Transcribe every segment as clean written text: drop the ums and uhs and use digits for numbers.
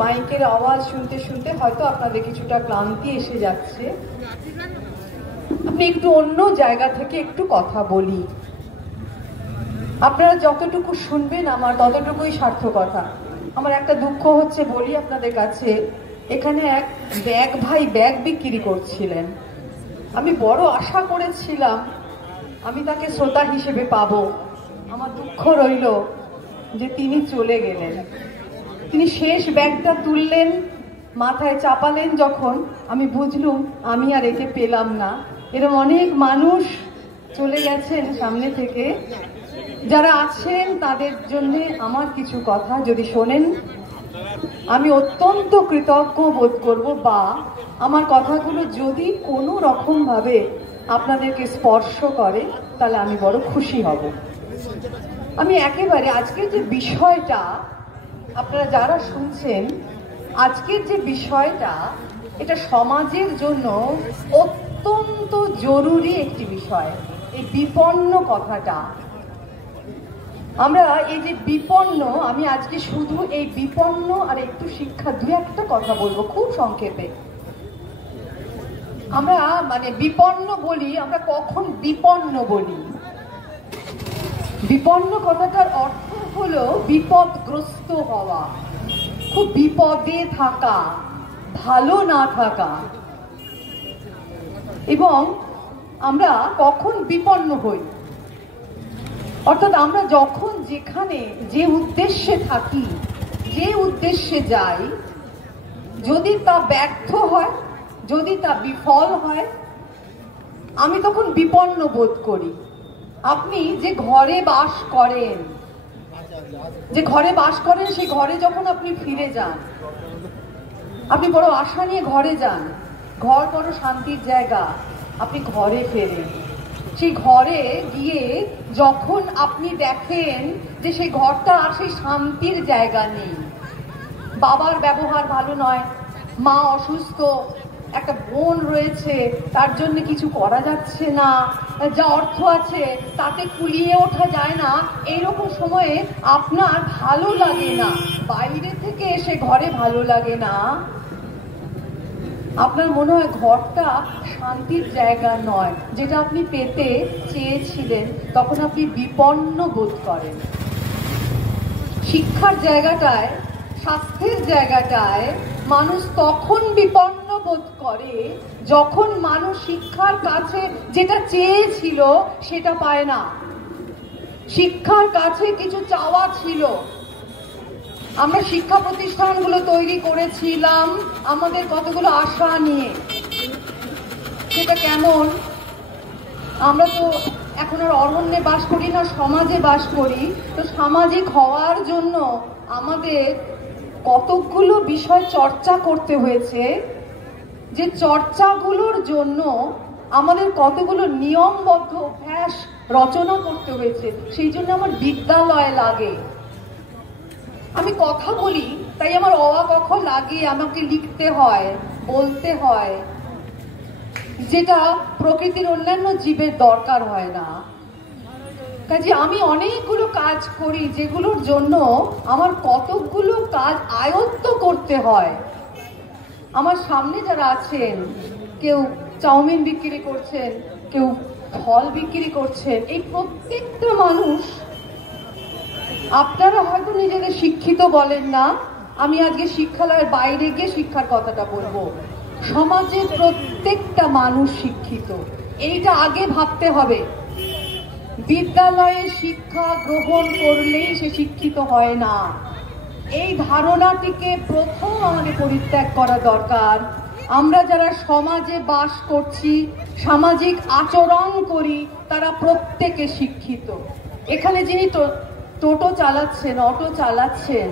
মাইকের আওয়াজ শুনতে শুনতে হয়তো আপনাদের কিছুটা ক্লান্তি এসে যাচ্ছে। আপনি একটু অন্য জায়গা থেকে একটু কথা বলি। আপনারা যতটুকু শুনবেন আমার ততটুকুই সার্থকতা। আমার একটা দুঃখ হচ্ছে, বলি আপনাদের কাছে, এখানে এক ভাই ব্যাগ বিক্রি করছিলেন। আমি বড় আশা করেছিলাম আমি তাকে শ্রোতা হিসেবে পাবো। আমার দুঃখ রইল যে তিনি চলে গেলেন। তিনি শেষ ব্যাগটা তুললেন, মাথায় চাপালেন যখন, আমি বুঝলুম আমি আর একে পেলাম না। এরকম অনেক মানুষ চলে গেছেন সামনে থেকে। যারা আছেন তাদের জন্য আমার কিছু কথা যদি শোনেন আমি অত্যন্ত কৃতজ্ঞ বোধ করব, বা আমার কথাগুলো যদি কোনো রকম ভাবে আপনাদেরকে স্পর্শ করে তাহলে আমি বড় খুশি হব। আমি একেবারে আজকের যে বিষয়টা আপনারা যারা শুনছেন, আজকের যে বিষয়টা এটা সমাজের জন্য অত্যন্ত জরুরি একটি বিষয়। এই বিপন্ন কথাটা, আমরা এই যে বিপন্ন, আমি আজকে শুধু এই বিপন্ন আর একটু শিক্ষা দু একটা কথা বলবো খুব সংক্ষেপে। আমরা বিপন্ন বলি, আমরা কখন বিপন্ন বলি? বিপন্ন কথাটার অর্থ হলো বিপদগ্রস্ত হওয়া, খুব বিপদে থাকা, ভালো না থাকা। এবং আমরা কখন বিপন্ন হই, অর্থাৎ আমরা যখন যেখানে যে উদ্দেশ্যে থাকি, যে উদ্দেশ্যে যাই, যদি তা ব্যর্থ হয়, যদি তা বিফল হয়, আমি তখন বিপন্ন বোধ করি। আপনি যে ঘরে বাস করেন, সেই ঘরে যখন আপনি ফিরে যান, আপনি বড় আশা নিয়ে ঘরে যান, ঘর বড় শান্তির জায়গা, আপনি ঘরে ফেরেন। সেই ঘরে গিয়ে যখন আপনি দেখেন যে সেই ঘরটা আর সেই শান্তির জায়গা নেই, বাবার ব্যবহার ভালো নয়, মা অসুস্থ, একটা বোন রয়েছে তার জন্য কিছু করা যাচ্ছে না, যা অর্থ আছে তাতে কুলিয়ে ওঠা যায় না, এইরকম সময়ে আপনার ভালো লাগে না, বাইরে থেকে এসে ঘরে ভালো লাগে না, আপনার মনে হয় ঘরটা শান্তির জায়গা নয়, যেটা আপনি পেতে চেয়েছিলেন, তখন আপনি বিপন্ন বোধ করেন। শিক্ষার জায়গাটায়, স্বাস্থ্যের জায়গাটায় মানুষ তখন বিপন্ন বোধ করে যখন মানুষ শিক্ষার কাছে যেটা চেয়েছিল সেটা পায় না। শিক্ষার কাছে কিছু চাওয়া ছিল। আমরা শিক্ষা প্রতিষ্ঠানগুলো তৈরি করেছিলাম আমাদের কতগুলো আশা নিয়ে। সেটা কেমন? আমরা তো এখন আর অরণ্যে বাস করি না, সমাজে বাস করি। তো সামাজিক হওয়ার জন্য আমাদের কতগুলো বিষয় চর্চা করতে হয়েছে, যে চর্চাগুলোর জন্য আমাদের কতগুলো নিয়মবদ্ধ অভ্যাস রচনা করতে হয়েছে। সেই জন্য আমার বিদ্যালয় লাগে। আমি কথা বলি তাই আমার অ আ ক খ লাগে, আমাকে লিখতে হয়, বলতে হয়, যেটা প্রকৃতির অন্যান্য জীবের দরকার হয় না। কাজে আমি অনেকগুলো কাজ করি যেগুলোর জন্য আমার কতগুলো কাজ আয়ত্ত করতে হয়। আমার সামনে যারা আছেন, কেউ চাউমিন বিক্রি করছেন, কেউ ফল বিক্রি করছেন, এই প্রত্যেকটা মানুষ, আপনারা হয়তো নিজেদের শিক্ষিত বলেন না, আমি আজকে শিক্ষালয়ের বাইরে গিয়ে শিক্ষার কথাটা বলবো। সমাজের প্রত্যেকটা মানুষ শিক্ষিত, এইটা আগে ভাবতে হবে। বিদ্যালয়ে শিক্ষা গ্রহণ করলেই সে শিক্ষিত হয় না, এই ধারণাটিকে প্রথম আমাদের পরিত্যাগ করা দরকার। আমরা যারা সমাজে বাস করছি, সামাজিক আচরণ করি, তারা প্রত্যেকে শিক্ষিত। এখানে যিনি টোটো চালাচ্ছেন, অটো চালাচ্ছেন,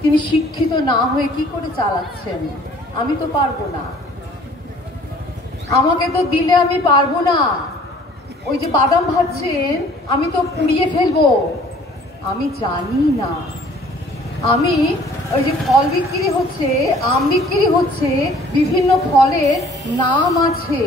তিনি শিক্ষিত না হয়ে কি করে চালাচ্ছেন? আমি তো পারবো না, আমাকে তো দিলে আমি পারবো না। ওই যে বাদাম ভাজছেন, আমি তো পুড়িয়ে ফেলবো, আমি জানি না। আমি ওই যে ফল বিক্রি হচ্ছে, আম বিক্রি হচ্ছে, বিভিন্ন ফলের নাম আছে,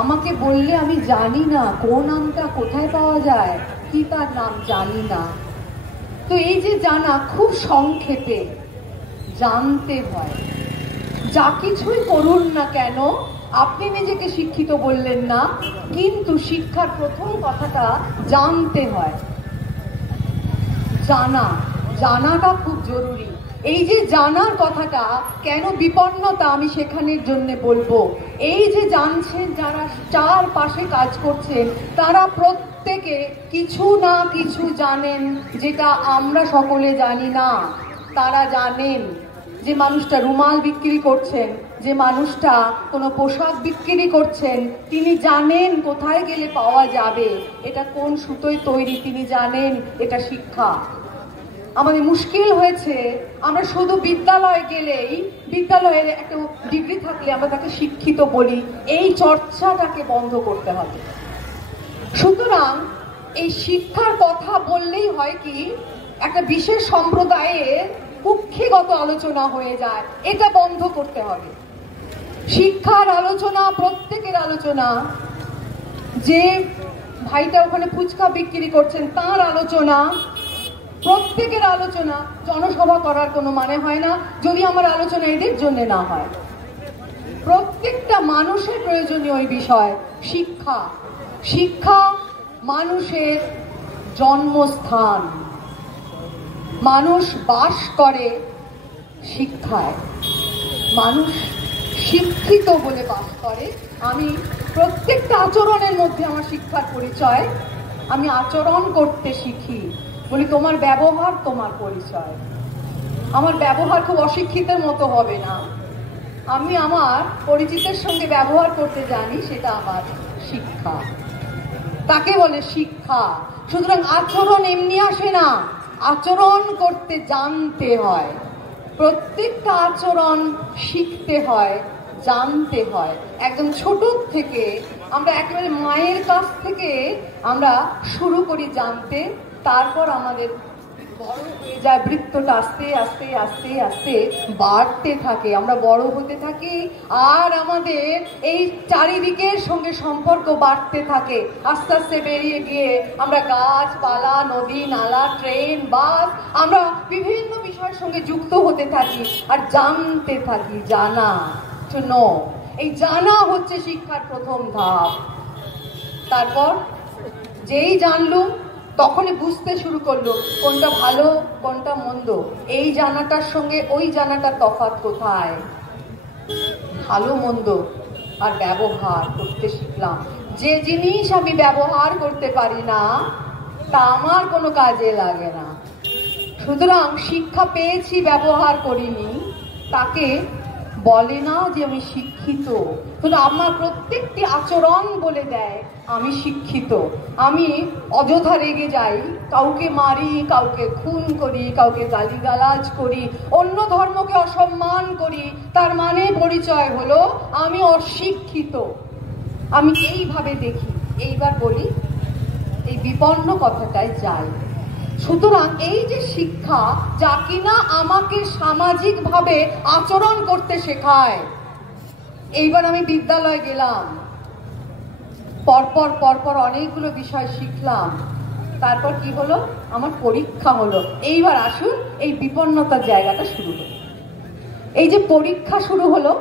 আমাকে বললে আমি জানি না কোন আমটা কোথায় পাওয়া যায়, কি তার নাম জানি না। তো এই যে জানা, খুব সংক্ষেপে জানতে হয়। যা কিছুই করুন না কেন, আপনি নিজেকে শিক্ষিত বললেন না, কিন্তু শিক্ষার প্রথম কথাটা জানতে হয়। জানাটা খুব জরুরি। এই যে জানার কথাটা কেন বিপন্নতা, আমি সেখানের জন্য বলবো। এই যে জানছেন, যারা চারপাশে কাজ করছেন, তারা প্রত্যেকে কিছু না কিছু জানেন যেটা আমরা সকলে জানি না। তারা জানেন যে মানুষটা রুমাল বিক্রি করছেন, যে মানুষটা কোনো পোশাক বিক্রি করছেন, তিনি জানেন কোথায় গেলে পাওয়া যাবে, এটা কোন সুতোয় তৈরি, তিনি জানেন। এটা শিক্ষা। আমাদের মুশকিল হয়েছে, আমরা শুধু বিদ্যালয়ে গেলেই, বিদ্যালয়ের একটা ডিগ্রি থাকলে আমরা তাকে শিক্ষিত বলি। এই চর্চাটাকে বন্ধ করতে হবে। সুতরাং এই শিক্ষার কথা বললেই হয় কি, একটা বিশেষ সম্প্রদায়ের কুক্ষিগত আলোচনা হয়ে যায়। এটা বন্ধ করতে হবে। শিক্ষার আলোচনা প্রত্যেকের আলোচনা। যে ভাইটা ওখানে ফুচকা বিক্রি করছেন তার আলোচনা, প্রত্যেকের আলোচনা। জনসভা করার কোনো মানে হয় না যদি আমার আলোচনা এদের জন্য না হয়। প্রত্যেকটা মানুষের প্রয়োজনীয় এই বিষয় শিক্ষা। শিক্ষা মানুষের জন্মস্থান। মানুষ বাস করে শিক্ষায়। মানুষ শিক্ষিত বলে বাস করে। আমি প্রত্যেকটা আচরণের মধ্যে আমার শিক্ষার পরিচয়। আমি আচরণ করতে শিখি, বলি তোমার ব্যবহার তোমার পরিচয়। আমার ব্যবহার খুব অশিক্ষিতের মতো হবে না। আমি আমার পরিচিতের সঙ্গে ব্যবহার করতে জানি, সেটা আমার শিক্ষা। তাকে বলে শিক্ষা। সুতরাং আচরণ এমনি আসে না, আচরণ করতে জানতে হয়। প্রত্যেকটা আচরণ শিখতে হয়, জানতে হয়। একদম ছোট থেকে আমরা একেবারে মায়ের কাছ থেকে আমরা শুরু করি জানতে, তারপর আমাদের বড় হয়ে যায়। বৃত্তটা আস্তে আস্তে আস্তে আস্তে বাড়তে থাকে, আমরা বড় হতে থাকি, আর আমাদের এই চারিদিকের সঙ্গে সম্পর্ক বাড়তে থাকে। আস্তে আস্তে বেরিয়ে গিয়ে আমরা গাছপালা, নদী নালা, ট্রেন, বাস, আমরা বিভিন্ন বিষয়ের সঙ্গে যুক্ত হতে থাকি আর জানতে থাকি। জানা, এই জানা হচ্ছে শিক্ষার প্রথম ধাপ। তারপর যেই জানলুম তখনই বুঝতে শুরু করলো কোনটা ভালো কোনটা মন্দ। এই জানাটার সঙ্গে ওই জানাটার তফাৎ কোথায়। ভালো মন্দ আর ব্যবহার করতে শিখলাম। যে জিনিস আমি ব্যবহার করতে পারি না তা আমার কোনো কাজে লাগে না। সুতরাং শিক্ষা পেয়েছি, ব্যবহার করিনি, তাকে বলে না যে আমি শিক্ষিত। কিন্তু আমার প্রত্যেকটি আচরণ বলে দেয় আমি শিক্ষিত। আমি অযথা রেগে যাই, কাউকে মারি, কাউকে খুন করি, কাউকে গালিগালাজ করি, অন্য ধর্মকে অসম্মান করি, তার মানে পরিচয় হলো আমি অশিক্ষিত। আমি এইভাবে দেখি। এইবার বলি, এই বিপন্ন কথাটায় যাই। সুতরাং এই যে শিক্ষা, যা কিনা আমাকে সামাজিকভাবে আচরণ করতে শেখায়। এইবার আমি বিদ্যালয়ে গেলাম, পরপর পরপর অনেকগুলো বিষয় শিখলাম। তারপর কি হলো, আমার পরীক্ষা হলো। এইবার আসুন, এই বিপন্নতার জায়গাটা শুরু হলো। এই যে পরীক্ষা শুরু হলো,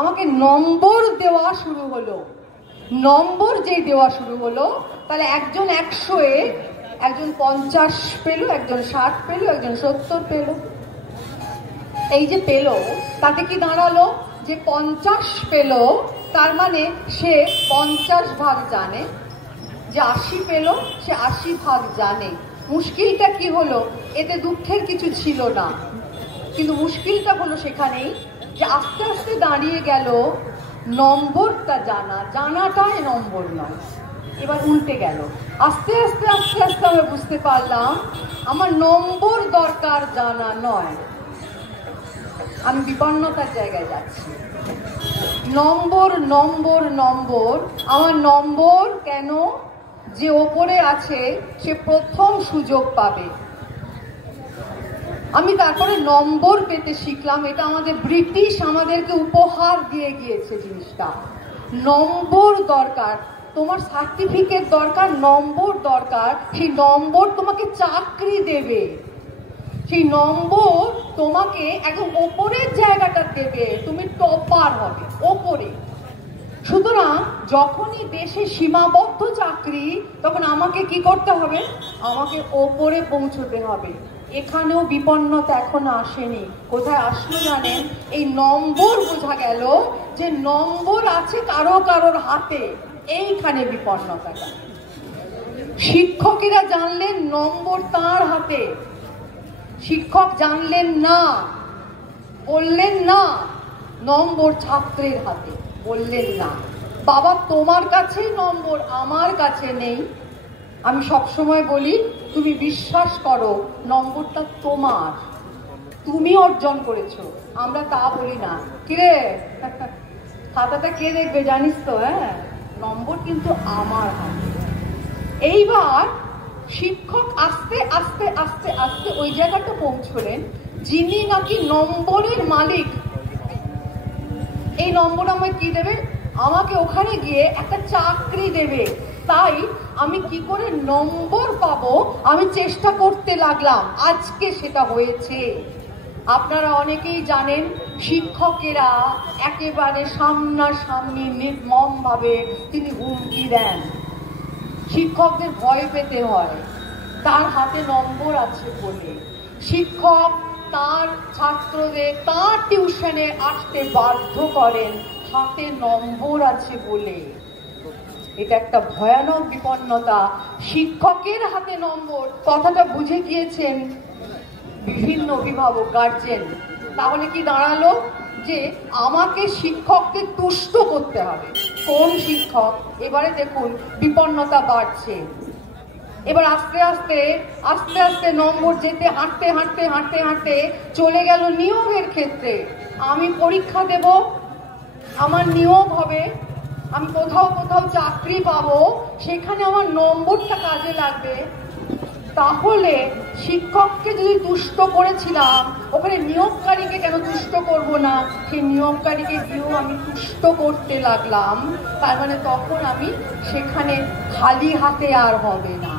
আমাকে নম্বর দেওয়া শুরু হলো। নম্বর যে দেওয়া শুরু হলো, তাহলে একজন 100-এ একজন 50 পেল, একজন 60 পেল, একজন 70 পেল। এই যে পেল, তাতে কি দাঁড়ালো যে 50 পেল, তার মানে সে 50 ভাগ জানে। যে 80 পেল, সে 80 ভাগ জানে। মুশকিলটা কি হলো, এতে দুঃখের কিছু ছিল না, কিন্তু মুশকিলটা হলো সেখানেই যে আস্তে আস্তে দাঁড়িয়ে গেল নম্বরটা জানা, জানাটাই নম্বর নয়। এবার উল্টে গেল। আস্তে আস্তে আস্তে আস্তে আমরা বুঝতে পারলাম আমার নম্বর দরকার, জানা নয়। আমি বিপন্নতার জায়গায় যাচ্ছি। নম্বর নম্বর নম্বর, আমার নম্বর কেন? যে ওপরে আছে সে প্রথম সুযোগ পাবে। আমি তারপরে নম্বর পেতে শিখলাম। এটা আমাদের ব্রিটিশ আমাদেরকে উপহার দিয়ে গিয়েছে জিনিসটা। নম্বর দরকার, তোমার সার্টিফিকেট দরকার, নম্বর দরকার। সেই নম্বর তোমাকে চাকরি দেবে। সেই নম্বর তোমাকে একদম ওপরের জায়গাটা দেবে, তুমি টপার হবে ওপরে। সুতরাং যখনই দেশে সীমাবদ্ধ চাকরি, তখন আমাকে কি করতে হবে? আমাকে ওপরে পৌঁছতে হবে। এখানেও বিপন্নতা এখনো আসেনি। কোথায় আসলো জানেন? এই নম্বর বোঝা গেল যে নম্বর আছে কারো কারোর হাতে, এইখানে বিপন্নতাটা। শিক্ষকেরা জানলেন নম্বর তার হাতে, শিক্ষক জানলেন না, বললেন না নম্বর ছাত্রের হাতে, বললেন না বাবা তোমার কাছেই নম্বর, আমার কাছে নেই। আমি সবসময় বলি তুমি বিশ্বাস করো নম্বরটা তোমার, তুমি অর্জন করেছো, আমরা তা বলি না। কিরে খাতাটা কে দেখবে জানিস তো? হ্যাঁ, নম্বর কিন্তু আমার হাতে। এইবার শিক্ষক আস্তে আস্তে আস্তে আস্তে ওই জায়গাটা পৌঁছলেন যিনি নাকি নম্বরের মালিক। এই নম্বর আমায় কি দেবে? আমাকে ওখানে গিয়ে একটা চাকরি দেবে। তাই আমি কি করে নম্বর পাবো আমি চেষ্টা করতে লাগলাম। আজকে সেটা হয়েছে। আপনারা অনেকেই জানেন শিক্ষকেরা একেবারে সামনাসামনি নির্মম ভাবে তিনি হুমকি দেন। শিক্ষকদের ভয় পেতে হয়, তার হাতে নম্বর আছে বলে। শিক্ষক তার ছাত্রদের তার টিউশনে আসতে বাধ্য করেন হাতে নম্বর আছে বলে। এটা একটা ভয়ানক বিপন্নতা। শিক্ষকের হাতে নম্বর, কথাটা বুঝে গিয়েছেন বিভিন্ন অভিভাবক, গার্জেন। তাহলে কি দাঁড়ালো? যে আমাকে শিক্ষককে তুষ্ট করতে হবে। কোন শিক্ষক? এবারে দেখুন বিপন্নতা বাড়ছে। এবার আস্তে আস্তে আস্তে আস্তে নম্বর যেতে হাঁটতে হাঁটতে হাঁটতে হাঁটতে চলে গেল নিয়োগের ক্ষেত্রে। আমি পরীক্ষা দেব, আমার নিয়োগ হবে, আমি কোথাও কোথাও চাকরি পাবো, সেখানে আমার নম্বরটা কাজে লাগবে। তাহলে শিক্ষককে যদি তুষ্ট করেছিলাম, ওখানে নিয়োগকারীকে কেন তুষ্ট করব না? সেই নিয়োগকারীকে গিয়েও আমি তুষ্ট করতে লাগলাম। তার মানে তখন আমি সেখানে খালি হাতে আর হবে না।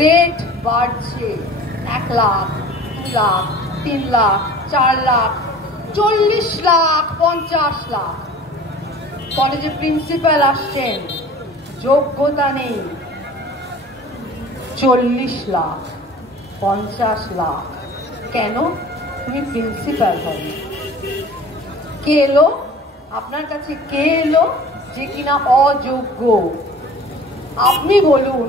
রেট বাড়ছে, 1 লাখ, 2 লাখ, 3 লাখ, 4 লাখ, 40 লাখ, 50 লাখ। কলেজে প্রিন্সিপাল আসছেন, যোগ্যতা নেই, 40 লাখ, 50 লাখ। কেন? তুমি প্রিন্সিপাল হবে। কে এলো আপনার কাছে? কে এলো যে কিনা অযোগ্য? আপনি বলুন,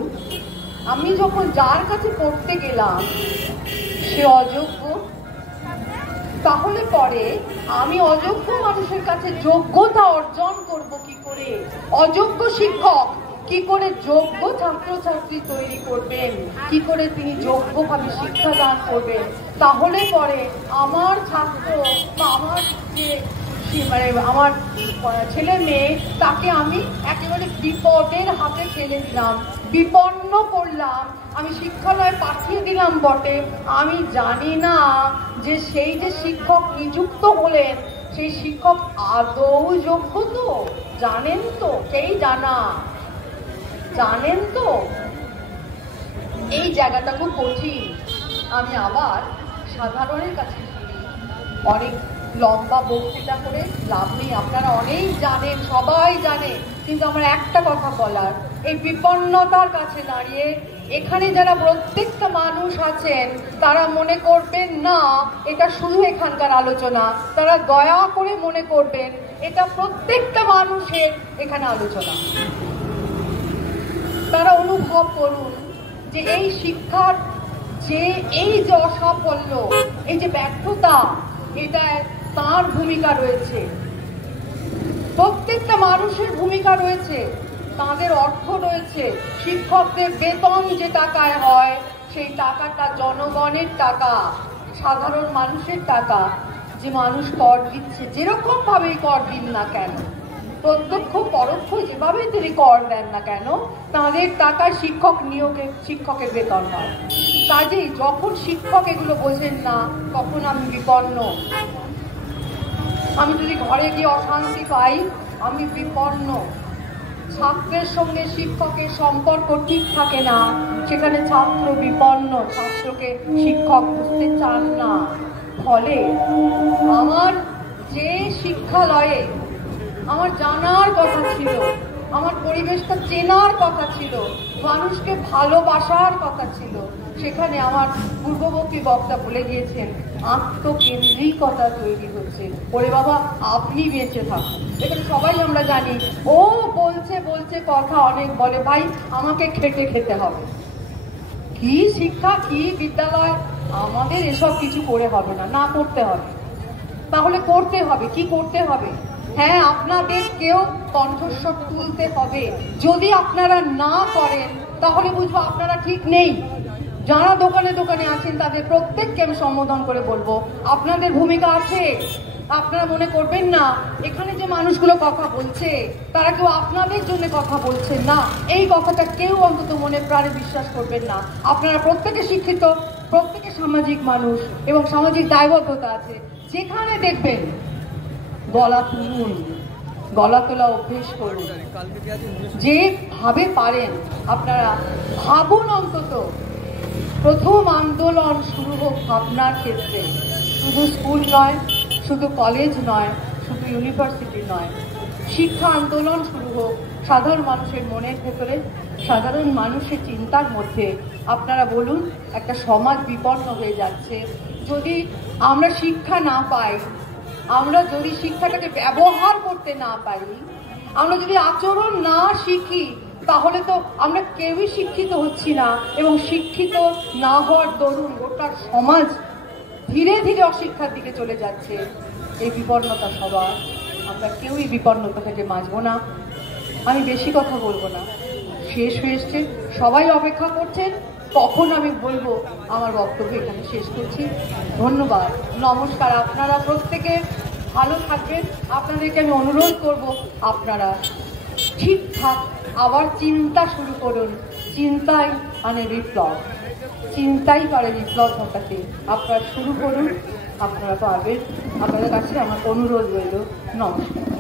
আমি যখন যার কাছে পড়তে গেলাম সে অযোগ্য, তাহলে পরে আমি অযোগ্য মানুষের কাছে যোগ্যতা অর্জন করব কি করে? অযোগ্য শিক্ষক কি করে যোগ্য ছাত্রছাত্রী তৈরি করবেন? কি করে তিনি যোগ্যভাবে শিক্ষাদান করবেন? তাহলে পরে আমার ছাত্র বা আমার যে আমার ছেলে মেয়ে, তাকে আমি একেবারে বিপদের হাতে ফেলে দিলাম, বিপন্ন করলাম। আমি শিক্ষালয়ে পাঠিয়ে দিলাম বটে, আমি জানি না যে সেই যে শিক্ষক নিযুক্ত হলেন সেই শিক্ষক আদৌ যোগ্য তো? জানেন তো? সেই জানেন তো? এই জায়গাটা খুব কঠিন। আমি আবার সাধারণের কাছে অনেক লম্বা বক্তৃতা করে লাভ নেই, আপনারা অনেক জানেন, সবাই জানে। কিন্তু আমার একটা কথা বলার, এই বিপন্নতার কাছে দাঁড়িয়ে এখানে যারা প্রত্যেকটা মানুষ আছেন তারা মনে করবেন না এটা শুধু এখানকার আলোচনা, তারা দয়া করে মনে করবেন এটা প্রত্যেকটা মানুষের এখানে আলোচনা। তারা অনুভব করুন যে এই শিক্ষার যে এই যে অসাফল্য, এই যে ব্যর্থতা, এটা তার ভূমিকা রয়েছে, প্রত্যেকটা মানুষের ভূমিকা রয়েছে, তাদের অর্থ রয়েছে। শিক্ষকদের বেতন যে টাকায় হয় সেই টাকাটা জনগণের টাকা, সাধারণ মানুষের টাকা। যে মানুষ কর দিচ্ছে, যেরকম ভাবেই কর দিন না কেন, প্রত্যক্ষ পরোক্ষ যেভাবে তিনি কর দেন না কেন, তাদের টাকায় শিক্ষক নিয়োগে শিক্ষকের বেতন হয়। কাজেই যখন শিক্ষক এগুলো বোঝেন না তখন আমি বিপন্ন। আমি যদি ঘরে গিয়ে অশান্তি পাই, আমি বিপন্ন। ছাত্রের সঙ্গে শিক্ষকের সম্পর্ক ঠিক থাকে না, সেখানে ছাত্র বিপন্ন, ছাত্রকে শিক্ষক বুঝতে চান না। ফলে আমার যে শিক্ষালয়ে আমার জানার কথা ছিল, আমার পরিবেশটা চেনার কথা ছিল, মানুষকে ভালোবাসার কথা ছিল, সেখানে আমার পূর্ববর্তী বক্তা বলে গিয়েছেন আত্মকেন্দ্রিকতা তৈরি হচ্ছে। ওরে বাবা, আপনি বেঁচে থাকুন। এখানে সবাই আমরা জানি, ও বলছে বলছে কথা অনেক বলে, ভাই আমাকে খেটে খেতে হবে। কি শিক্ষা, কি বিদ্যালয়, আমাদের এসব কিছু করে হবে না, না করতে হবে। তাহলে করতে হবে, কি করতে হবে? হ্যাঁ, আপনাদেরকেও কণ্ঠস্বর তুলতে হবে। যদি আপনারা না করেন তাহলে বুঝবো আপনারা ঠিক নেই। যারা দোকানে দোকানে আছেন তাদের প্রত্যেককে আমি সম্বোধন করে বলবো, আপনাদের ভূমিকা আছে। আপনারা মনে করবেন না এখানে যে মানুষগুলো কথা বলছে তারা কেউ আপনাদের জন্য কথা বলছেন না, এই কথাটা কেউ অন্তত মনে প্রাণে বিশ্বাস করবেন না। আপনারা প্রত্যেকে শিক্ষিত, প্রত্যেকে সামাজিক মানুষ এবং সামাজিক দায়বদ্ধতা আছে। যেখানে দেখবেন গলা তুলুন, গলা তোলা অভ্যেস করুন, যেভাবে পারেন আপনারা ভাবুন। অন্তত প্রথম আন্দোলন শুরু হোক ভাবনার ক্ষেত্রে, শুধু স্কুল নয়, শুধু কলেজ নয়, শুধু ইউনিভার্সিটি নয়, শিক্ষা আন্দোলন শুরু হোক সাধারণ মানুষের মনের ভেতরে, সাধারণ মানুষের চিন্তার মধ্যে। আপনারা বলুন, একটা সমাজ বিপন্ন হয়ে যাচ্ছে যদি আমরা শিক্ষা না পাই, আমরা যদি শিক্ষাটাকে ব্যবহার করতে না পারি, আমরা যদি আচরণ না শিখি, তাহলে তো আমরা কেউই শিক্ষিত হচ্ছি না। এবং শিক্ষিত না হওয়ার দরুন গোটা সমাজ ধীরে ধীরে অশিক্ষার দিকে চলে যাচ্ছে। এই বিপন্নতা সবার, আমরা কেউই বিপন্নতা থেকে বাঁচবো না। আমি বেশি কথা বলবো না, শেষ হয়ে এসছে, সবাই অপেক্ষা করছেন কখন আমি বলবো। আমার বক্তব্য এখানে শেষ করছি। ধন্যবাদ, নমস্কার। আপনারা প্রত্যেকে ভালো থাকবেন। আপনাদেরকে আমি অনুরোধ করব, আপনারা ঠিকঠাক আবার চিন্তা শুরু করুন। চিন্তাই মানে বিপ্লব, চিন্তাই পারে বিপ্লব ঘটাতে। আপনারা শুরু করুন, আপনারা পারবেন। আপনাদের কাছে আমার অনুরোধ রইল। নমস্কার।